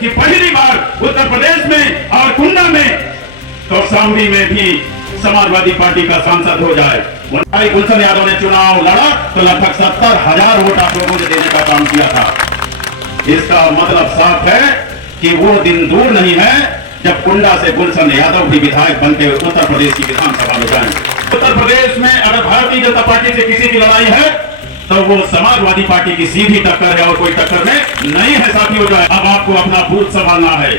कि पहली बार उत्तर प्रदेश में और कुंडा में कौशाम्बी में भी समाजवादी पार्टी का सांसद हो जाए। भाई गुलशन यादव ने चुनाव लड़ा तो लगभग 70,000 वोट आप लोगों ने देने का काम किया था। इसका मतलब साफ है कि वो दिन दूर नहीं है जब कुंडा से गुलशन यादव भी विधायक बनकर उत्तर प्रदेश की विधानसभा में जाएंगे। उत्तर प्रदेश में अगर भारतीय जनता पार्टी से किसी की लड़ाई है तो वो समाजवादी पार्टी की सीधी टक्कर है और कोई टक्कर में नहीं है साथियों। जो है अब आपको अपना बूथ संभालना है,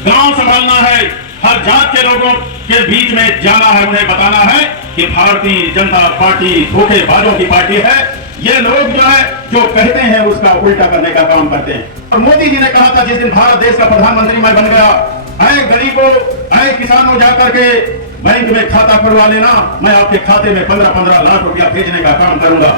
गांव संभालना है, हर जात के लोगों के बीच में जाना है, उन्हें बताना है कि भारतीय जनता पार्टी धोखेबाजों की पार्टी है। ये लोग जो है जो कहते हैं उसका उल्टा करने का काम करते हैं। और मोदी जी ने कहा था जिस दिन भारत देश का प्रधानमंत्री मैं बन गया, ऐ गरीबों ऐ किसानों जाकर के बैंक में खाता खुलवा लेना, मैं आपके खाते में 15-15 लाख रुपया भेजने का काम करूंगा।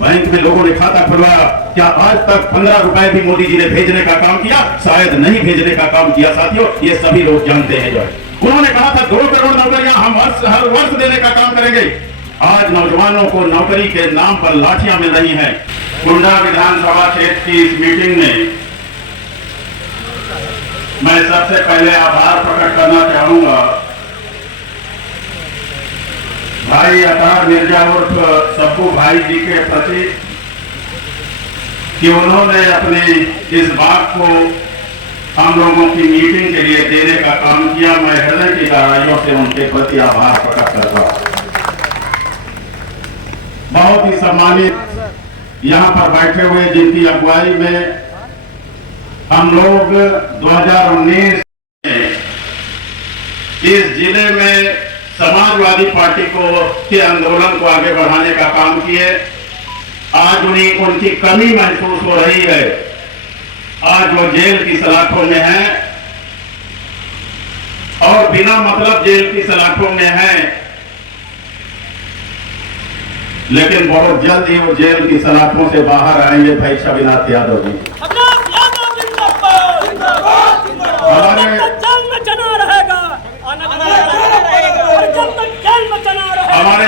बैंक में लोगों ने खाता खुलवाया, क्या आज तक 15 रुपए भी मोदी जी ने भेजने का काम किया? शायद नहीं भेजने का काम किया साथियों, ये सभी लोग जानते हैं। जो है उन्होंने कहा था 2 करोड़ नौकरियां हम हर वर्ष देने का काम करेंगे। आज नौजवानों को नौकरी के नाम पर लाठियां मिल रही हैं। कुंडा विधानसभा क्षेत्र की इस मीटिंग में मैं सबसे पहले आभार प्रकट करना चाहूंगा भाई अतार मिर्जा उर्फ सप्पू भाई जी के प्रति कि उन्होंने अपने इस बात को हम लोगों की मीटिंग के लिए देने का काम किया। मैं हृदय की गहराइयों से उनके प्रति आभार प्रकट करता हूं। बहुत ही सम्मानित यहाँ पर बैठे हुए जिनकी अगुवाई में हम लोग 2019 इस जिले में समाजवादी पार्टी के आंदोलन को आगे बढ़ाने का काम किए। आज उनकी कमी महसूस हो रही है। आज वो जेल की सलाखों में हैं और बिना मतलब जेल की सलाखों में हैं, लेकिन बहुत जल्द ही वो जेल की सलाखों से बाहर आएंगे। भाई शबीनाथ यादव जी हमारे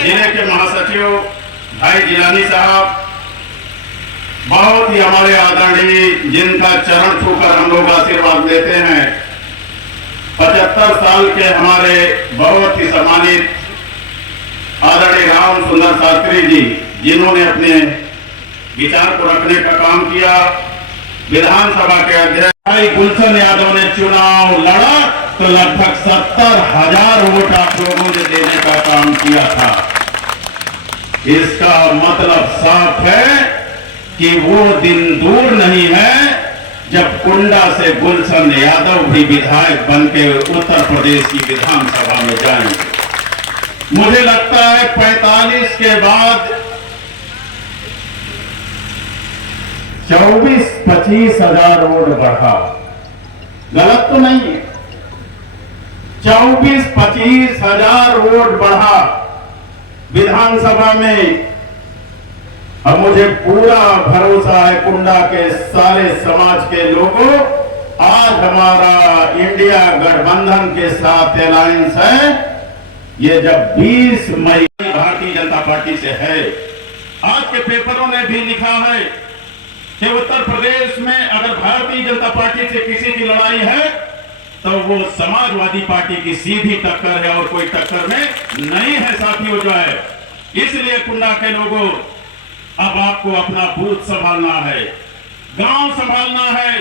जिले के महासचिव भाई जिलानी साहब बहुत ही हमारे आदरणीय, जिनका चरण छूकर हम लोग आशीर्वाद देते हैं। 75 साल के हमारे बहुत ही सम्मानित आदरणीय राम सुंदर शास्त्री जी, जिन्होंने अपने विचार को रखने का काम किया। विधानसभा के अध्यक्ष भाई गुलशन यादव ने चुनाव लड़ा तो लगभग 70,000 वोट आप लोगों ने देने का काम किया था। इसका मतलब साफ है कि वो दिन दूर नहीं है जब कुंडा से गुलशन यादव भी विधायक बनके उत्तर प्रदेश की विधानसभा में जाएंगे। मुझे लगता है 45 के बाद 24-25 हजार वोट बढ़ा, गलत तो नहीं है। 24-25 हजार वोट बढ़ा विधानसभा में। अब मुझे पूरा भरोसा है कुंडा के सारे समाज के लोगों, आज हमारा इंडिया गठबंधन के साथ अलायंस है। ये जब 20 मई भारतीय जनता पार्टी से है। आज के पेपरों ने भी लिखा है कि उत्तर प्रदेश में अगर भारतीय जनता पार्टी से किसी की लड़ाई है तो वो समाजवादी पार्टी की सीधी टक्कर है और कोई टक्कर में नहीं है साथियों। जो है इसलिए कुंडा के लोगों, अब आपको अपना बूथ संभालना है, गांव संभालना है,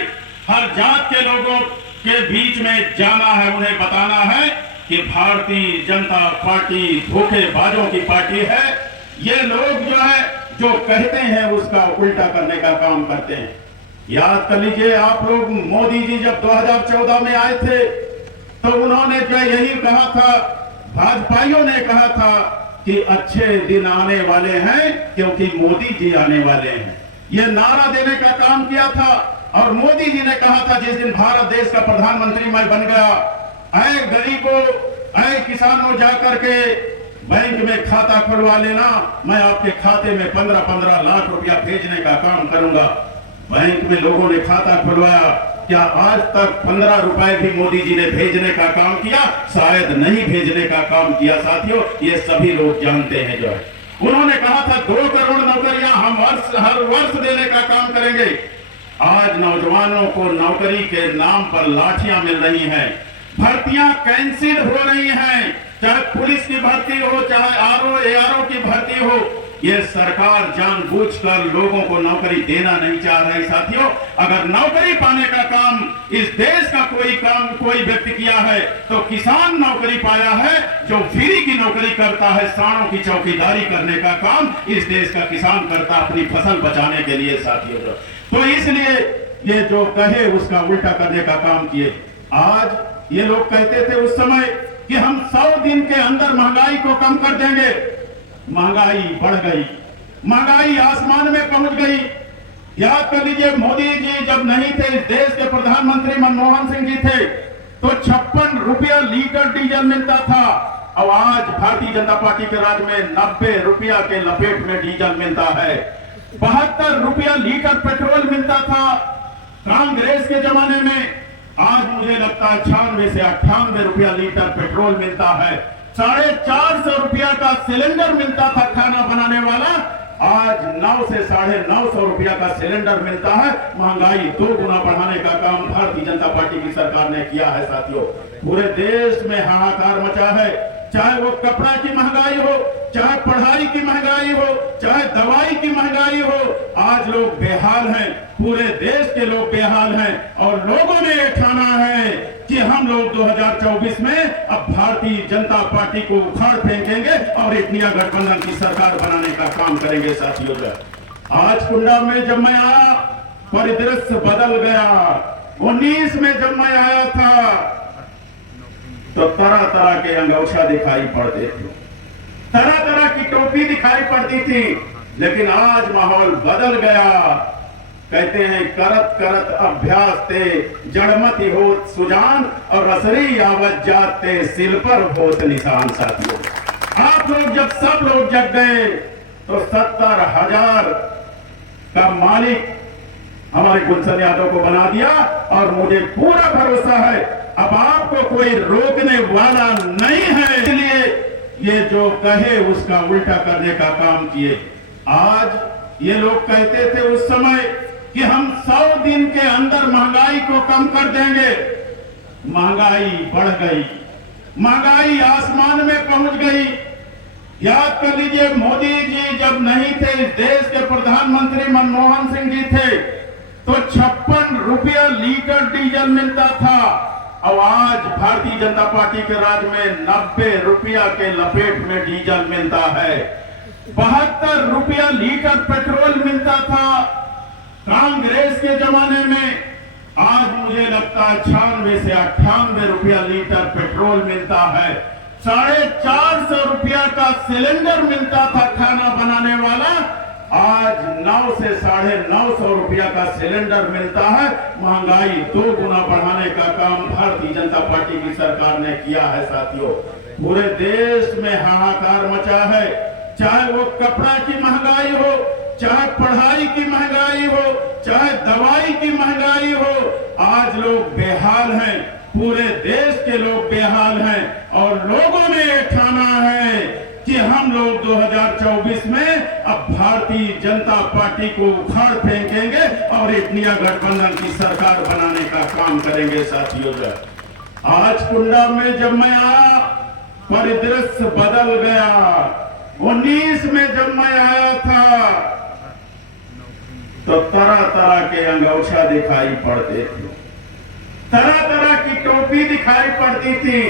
हर जात के लोगों के बीच में जाना है, उन्हें बताना है कि भारतीय जनता पार्टी धोखेबाजों की पार्टी है। ये लोग जो है जो कहते हैं उसका उल्टा करने का काम करते हैं। याद कर लीजिए आप लोग, मोदी जी जब 2014 में आए थे तो उन्होंने जो यही कहा था, भाजपाइयों ने कहा था कि अच्छे दिन आने वाले हैं क्योंकि मोदी जी आने वाले हैं। ये नारा देने का काम किया था। और मोदी जी ने कहा था जिस दिन भारत देश का प्रधानमंत्री मैं बन गया, ऐ गरीबों ऐ किसानों जाकर के बैंक में खाता खुलवा लेना, मैं आपके खाते में 15-15 लाख रुपया भेजने का काम करूंगा। बैंक में लोगों ने खाता खुलवाया, क्या आज तक 15 रुपए भी मोदी जी ने भेजने का काम किया? शायद नहीं भेजने का काम किया साथियों, ये सभी लोग जानते हैं। जो है उन्होंने कहा था 2 करोड़ नौकरियां हम हर वर्ष देने का काम करेंगे। आज नौजवानों को नौकरी के नाम पर लाठियां मिल रही हैं, भर्तियां कैंसिल हो रही हैं, चाहे पुलिस की भर्ती हो, चाहे आरओ एआरओ की भर्ती हो। ये सरकार जानबूझकर लोगों को नौकरी देना नहीं चाह रही। साथियों, अगर नौकरी पाने का काम इस देश का कोई व्यक्ति किया है तो किसान नौकरी पाया है। जो फ्री की नौकरी करता है, सांडों की चौकीदारी करने का काम इस देश का किसान करता अपनी फसल बचाने के लिए। साथियों, तो इसलिए ये जो कहे उसका उल्टा करने का काम किए। आज ये लोग कहते थे उस समय कि हम 100 दिन के अंदर महंगाई को कम कर देंगे। महंगाई बढ़ गई, महंगाई आसमान में पहुंच गई। याद कर लीजिए, मोदी जी जब नहीं थे, इस देश के प्रधानमंत्री मनमोहन सिंह जी थे, तो 56 रुपया लीटर डीजल मिलता था। अब आज भारतीय जनता पार्टी के राज में 90 रुपया के लपेट में डीजल मिलता है। 72 रुपया लीटर पेट्रोल मिलता था कांग्रेस के जमाने में। आज मुझे लगता है 96 से 98 रुपया लीटर पेट्रोल मिलता है। 450 रुपया का सिलेंडर मिलता था खाना बनाने वाला, आज 9 से 950 रुपया का सिलेंडर मिलता है। महंगाई 2 गुना बढ़ाने का काम भारतीय जनता पार्टी की सरकार ने किया है। साथियों, पूरे देश में हाहाकार मचा है, चाहे वो कपड़ा की महंगाई हो, चाहे पढ़ाई की महंगाई हो, चाहे दवाई की महंगाई हो। आज लोग बेहाल हैं, पूरे देश के लोग बेहाल हैं और लोगों ने ये ठाना है कि हम लोग 2024 में अब भारतीय जनता पार्टी को उखाड़ फेंकेंगे और इंडिया गठबंधन की सरकार बनाने का काम करेंगे। साथियों, आज कुंडा में जब मैं आया, परिदृश्य बदल गया। 19 में जब मैं आया था तो तरह तरह के अंगोछा दिखाई पड़ते थे, तरह तरह की टोपी दिखाई पड़ती थी, लेकिन आज माहौल बदल गया। कहते हैं करत करत अभ्यास ते जड़मति होत सुजान और रसरी आवत जाते सिल पर होत निशान। साथियों, आप लोग जब सब लोग जग गए तो 70,000 का मालिक हमारे गुलशन यादव को बना दिया और मुझे पूरा भरोसा है अब आपको कोई रोकने वाला नहीं है। इसलिए ये जो कहे उसका उल्टा करने का काम किए। आज ये लोग कहते थे उस समय कि हम 100 दिन के अंदर महंगाई को कम कर देंगे। महंगाई बढ़ गई, महंगाई आसमान में पहुंच गई। याद कर लीजिए, मोदी जी जब नहीं थे, इस देश के प्रधानमंत्री मनमोहन सिंह जी थे, तो 56 रुपया लीटर डीजल मिलता था। अब आज भारतीय जनता पार्टी के राज में 90 रुपया के लपेट में डीजल मिलता है। 72 रुपया लीटर पेट्रोल मिलता था कांग्रेस के जमाने में। आज मुझे लगता है 96 से 98 रुपया लीटर पेट्रोल मिलता है। 450 रुपया का सिलेंडर मिलता था खाना बनाने वाला, आज 9 से 950 रुपया का सिलेंडर मिलता है। महंगाई 2 गुना बढ़ाने का काम भारतीय जनता पार्टी की सरकार ने किया है। साथियों, पूरे देश में हाहाकार मचा है, चाहे वो कपड़ा की महंगाई हो, चाहे पढ़ाई की महंगाई हो, चाहे दवाई की महंगाई हो। आज लोग बेहाल हैं, पूरे देश के लोग बेहाल हैं और लोगों ने ये ठाना है कि हम लोग 2024 में अब भारतीय जनता पार्टी को उखाड़ फेंकेंगे और इंडिया गठबंधन की सरकार बनाने का काम करेंगे। साथियों, आज कुंडा में जब मैं आया, परिदृश्य बदल गया। 19 में जब मैं आया था तो तरह तरह के अंगोछा दिखाई पड़ते थे, तरह तरह की टोपी दिखाई पड़ती थी,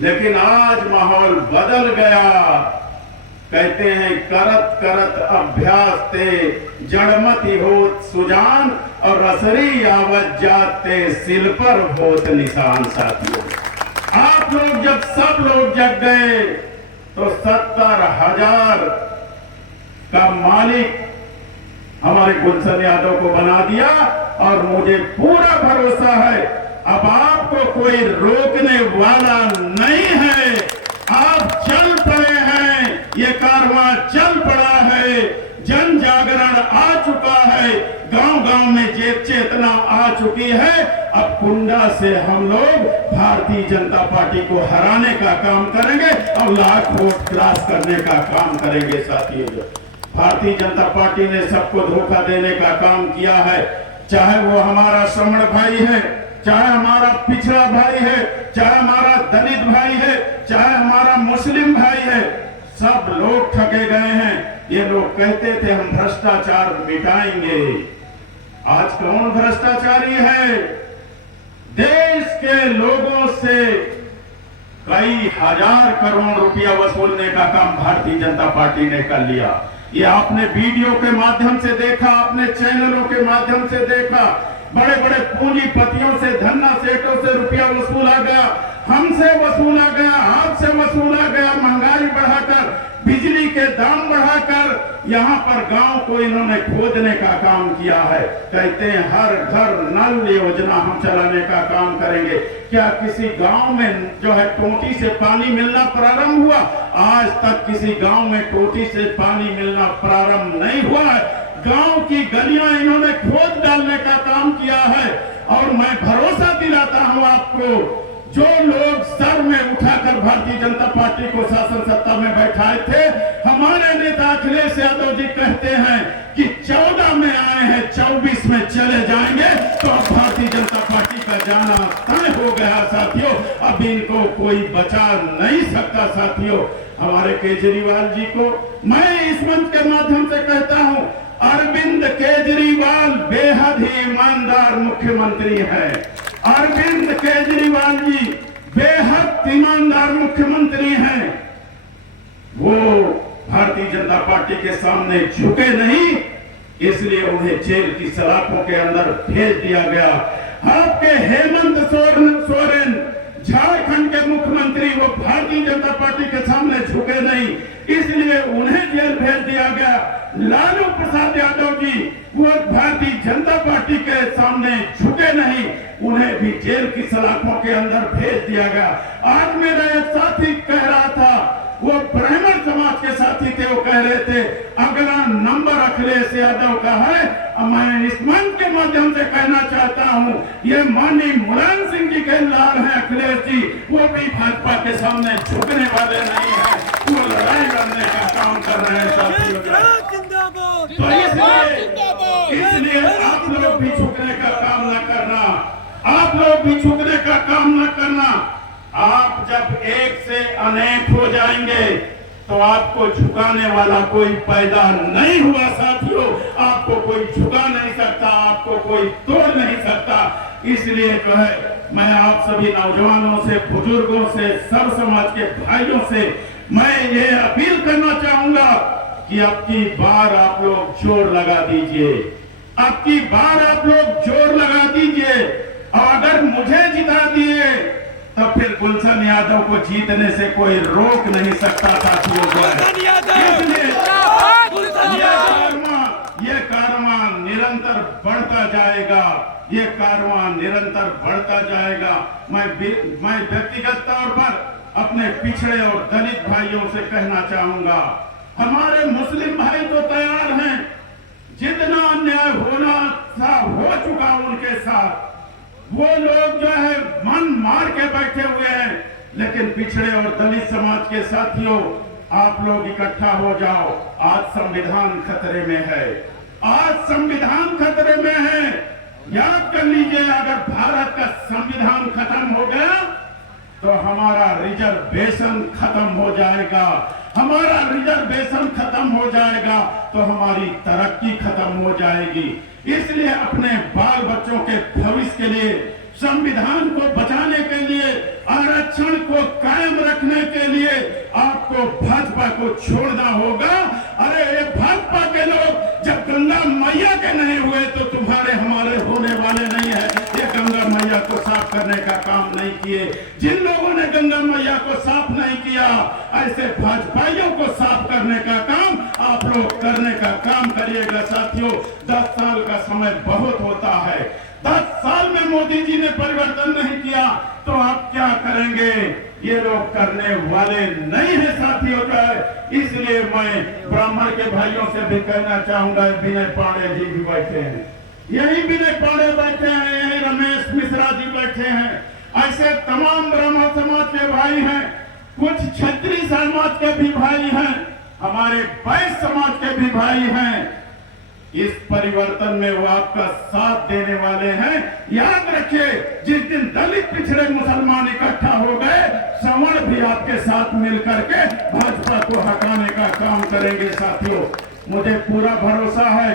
लेकिन आज माहौल बदल गया। कहते हैं करत करत अभ्यास ते जड़मति होत सुजान और रसरी आवत जाते सिल पर होत निशान। साथियों, आप लोग जब सब लोग जग गए तो 70,000 का मालिक हमारे गुलशन यादव को बना दिया और मुझे पूरा भरोसा है अब आपको कोई रोकने वाला नहीं है। आप चल पड़े हैं, ये कारवां चल पड़ा है, जन जागरण आ चुका है, गांव गांव में चेतना आ चुकी है। अब कुंडा से हम लोग भारतीय जनता पार्टी को हराने का काम करेंगे और लाख वोट क्रॉस करने का काम करेंगे। साथियों, भारतीय जनता पार्टी ने सबको धोखा देने का काम किया है। चाहे वो हमारा श्रमण भाई है, चाहे हमारा पिछड़ा भाई है, चाहे हमारा दलित भाई है, चाहे हमारा मुस्लिम भाई है, सब लोग ठगे गए हैं। ये लोग कहते थे हम भ्रष्टाचार मिटाएंगे। आज कौन भ्रष्टाचारी है? देश के लोगों से कई हजार करोड़ रुपया वसूलने का काम भारतीय जनता पार्टी ने कर लिया। ये आपने वीडियो के माध्यम से देखा, आपने चैनलों के माध्यम से देखा। बड़े बड़े पूंजीपतियों से, धन्ना सेठों से रुपया वसूला गया, हमसे वसूला गया, आपसे वसूला गया। महंगाई बढ़ाकर, बिजली के दाम बढ़ाकर यहाँ पर गांव को इन्होंने खोदने का काम किया है। कहते हैं हर घर नल योजना हम चलाने का काम करेंगे। क्या किसी गांव में जो है टोटी से पानी मिलना प्रारंभ हुआ? आज तक किसी गांव में टोटी से पानी मिलना प्रारंभ नहीं हुआ है। गांव की गलियां इन्होंने खोद डालने का काम किया है। और मैं भरोसा दिलाता हूं आपको, जो लोग सर में उठाकर भारतीय जनता पार्टी को शासन सत्ता में बैठाए थे, हमारे नेता अखिलेश यादव जी कहते हैं कि 14 में आए हैं, 24 में चले जाएंगे। तो अब भारतीय जनता पार्टी का जाना तय हो गया साथियों। अब इनको कोई बचा नहीं सकता साथियों। हमारे केजरीवाल जी को मैं इस मंच के माध्यम से कहता हूं, अरविंद केजरीवाल बेहद ही ईमानदार मुख्यमंत्री है। अरविंद केजरीवाल जी बेहद ईमानदार मुख्यमंत्री हैं। वो भारतीय जनता पार्टी के सामने झुके नहीं, इसलिए उन्हें जेल की सलाखों के अंदर भेज दिया गया। आपके हेमंत सोरेन झारखंड के मुख्यमंत्री, वो भारतीय जनता पार्टी के सामने झुके नहीं, इसलिए उन्हें जेल भेज दिया गया। लालू प्रसाद यादव जी, वो भारतीय जनता पार्टी के सामने झुके नहीं, उन्हें भी जेल की सलाखों के अंदर भेज दिया गया। आज मेरा एक साथी कह रहा था, वो ब्राह्मण समाज के साथी थे, वो कह रहे थे अगला नंबर अखिलेश यादव का है। मैं इस मंच के माध्यम से कहना चाहता हूं, ये माननीय मुलायम सिंह जी के लाल हैं अखिलेश जी, वो भी भाजपा के सामने झुकने वाले नहीं है। वो लड़ाई लड़ने का काम कर रहे हैं साथियों। तो इसलिए आप लोग भी झुकने का काम न करना, आप लोग भी झुकने का काम न करना। आप जब एक से अनेक हो जाएंगे तो आपको झुकाने वाला कोई पैदा नहीं हुआ साथियों। आपको कोई झुका नहीं सकता, आपको कोई तोड़ नहीं सकता। इसलिए जो है मैं आप सभी नौजवानों से, बुजुर्गों से, सब समाज के भाइयों से मैं ये अपील करना चाहूंगा कि अब की बार आप लोग जोर लगा दीजिए, अब की बार आप लोग जोर लगा दीजिए। और अगर मुझे जिता दिए तो फिर गुलशन यादव को जीतने से कोई रोक नहीं सकता साथियों को। ये कारवां निरंतर बढ़ता जाएगा, ये कारवां निरंतर बढ़ता जाएगा। मैं व्यक्तिगत तौर पर अपने पिछड़े और दलित भाइयों से कहना चाहूंगा, हमारे मुस्लिम भाई तो तैयार हैं, जितना अन्याय होना था हो चुका उनके साथ। वो लोग जो है मन मार के बैठे हुए हैं, लेकिन पिछड़े और दलित समाज के साथियों, आप लोग इकट्ठा हो जाओ। आज संविधान खतरे में है, आज संविधान खतरे में है। याद कर लीजिए, अगर भारत का संविधान खत्म हो गया तो हमारा रिजर्वेशन खत्म हो जाएगा। हमारा रिजर्वेशन खत्म हो जाएगा तो हमारी तरक्की खत्म हो जाएगी। इसलिए अपने बाल बच्चों के भविष्य के लिए, संविधान को बचाने के लिए, आरक्षण को कायम रखने के लिए आपको भाजपा को छोड़ना होगा। अरे ये भाजपा के लोग जब गंगा मैया के नहीं हुए तो तुम्हारे हमारे होने वाले नहीं है। ये गंगा मैया को साफ करने का काम नहीं किए। जिन लोगों ने गंगा मैया को साफ नहीं किया, ऐसे भाजपाइयों को साफ करने का काम आप लोग करने का काम करिएगा साथियों। 10 साल का समय बहुत होता है। 10 साल में मोदी जी ने परिवर्तन नहीं किया तो आप क्या करेंगे? ये लोग करने वाले नहीं है साथियों का। इसलिए मैं ब्राह्मण के भाइयों से भी कहना चाहूंगा, विनय पांडे जी भी बैठे हैं, यही विनय पांडे बैठे हैं, यही रमेश मिश्रा जी बैठे हैं, ऐसे तमाम ब्राह्मण समाज के भाई हैं, कुछ क्षत्रिय समाज के भी भाई हैं, हमारे वैश्य समाज के भी भाई हैं। इस परिवर्तन में वो आपका साथ देने वाले हैं। याद रखिए, जिस दिन दलित पिछड़े मुसलमान इकट्ठा हो गए, सवर्ण भी आपके साथ मिलकर के भाजपा को हटाने का काम करेंगे। साथियों, मुझे पूरा भरोसा है,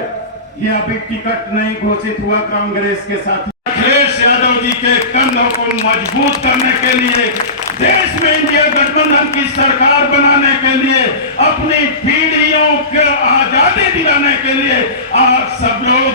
ये अभी टिकट नहीं घोषित हुआ कांग्रेस के साथ। अखिलेश यादव जी के कंधों को मजबूत करने के लिए, देश में इंडिया गठबंधन की सरकार बनाने के लिए, अपनी पीढ़ियों को आजादी दिलाने के लिए आप सब लोग